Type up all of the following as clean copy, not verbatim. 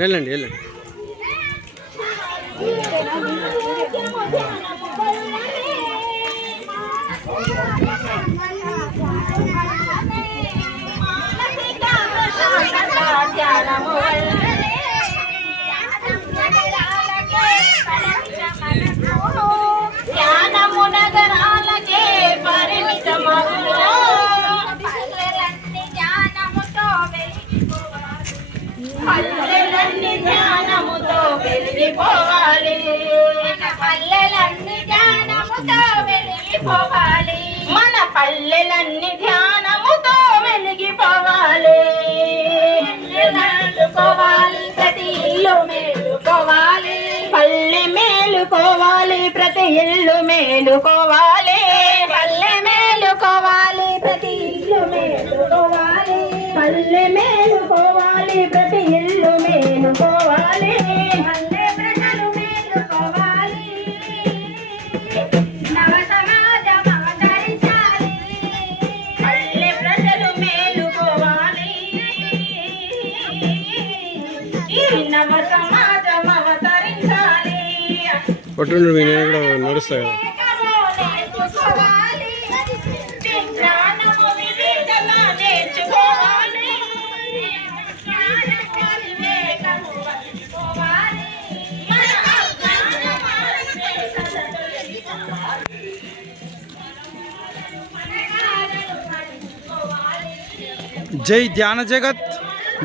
వెళ్ళండి వెళ్ళండి. పల్లెలన్నీ జ్ఞానముతో వెలిగిపోవాలి, పల్లెలన్నీ జ్ఞానముతో వెలిగిపోవాలి, మన పల్లెలన్నీ ధ్యానముతో వెలిగిపోవాలి. మేలుకోవాలి, ప్రతి ఇల్లు మేలుకోవాలి, పల్లె మేలుకోవాలి, ప్రతి ఇల్లు మేలుకోవాలి, పల్లె మేలుకోవాలి, ప్రతి ఇల్లు మేలుకోవాలి, పల్లె మేలుకోవాలి, ప్రతి ఇల్లు మేలుకోవాలి, పల్లె ప్రజలు మేలుకోవాలి, నవ సమాజం ఆచరించాలి, పల్లె ప్రజలు మేలుకోవాలి, ఈ నవ సమాజం అవతరించాలి. పట్టును మీ నేను కూడా నడుస్తా కదా. జై ధ్యాన జగత్,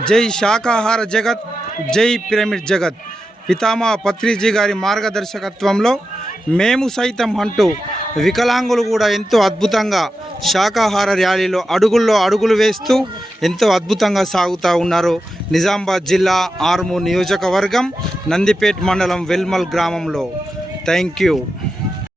జై శాకాహార జగత్, జై పిరమిడ్ జగత్. పితామహ పత్రిజీ గారి మార్గదర్శకత్వంలో మేము సైతం అంటూ వికలాంగులు కూడా ఎంతో అద్భుతంగా శాకాహార ర్యాలీలో అడుగుల్లో అడుగులు వేస్తూ ఎంతో అద్భుతంగా సాగుతూ ఉన్నారు. నిజామాబాద్ జిల్లా ఆర్మూర్ నియోజకవర్గం నందిపేట్ మండలం వెల్మల్ గ్రామంలో. Thank you.